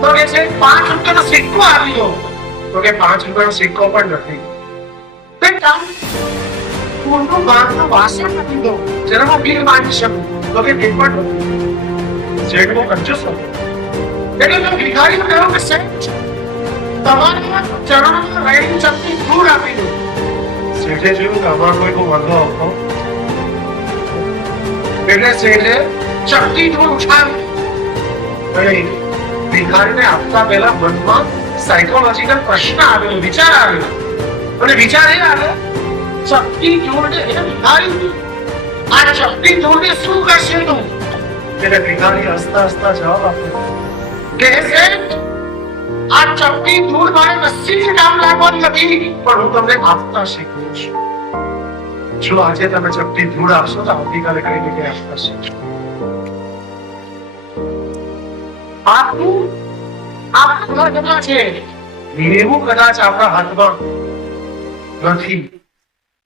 તો કે છે પાંચ રૂપિયાનો સિક્કો આપી દો તો કે પાંચ રૂપિયાનો સિક્કો પણ નથી તે કામ પૂરનું ગામનું વાસણ નથી દો જેનામાં બિલ માંગી શકું તો કે તે પણ નથી શેઠ બહુ કંજૂસ હતો એટલે મેં ભિખારીને કહ્યું કે શેઠ તમારા ચરણોમાં રહેલી ચટણી દૂર આપી દો શેઠે જોયું કે આમાં કોઈ બહુ વાંધો આવતો એટલે શેઠે ચટણી દૂર ઉઠાવી અને ભિખારીને આપતા પહેલા મનમાં સાયકોલોજીકલ પ્રશ્ન આવેલો, વિચાર આવેલો. અને વિચાર એ આવે, શક્તિ જોડે એ ભિખારી આ શક્તિ જોડે શું કરશે તું? એટલે ભિખારી હસતા હસતા જવાબ આપ્યો કે આ ચપટી દૂર મારે કશી જ કામ લાગવાની નથી, પણ હું તમને આપતા શીખવું છું. જો આજે તમે ચપટી દૂર આપશો તો આવતીકાલે કઈ રીતે આપતા શીખશો? આપનું આપણા હાથમાં છે? એવું કદાચ આપણા હાથમાં નથી.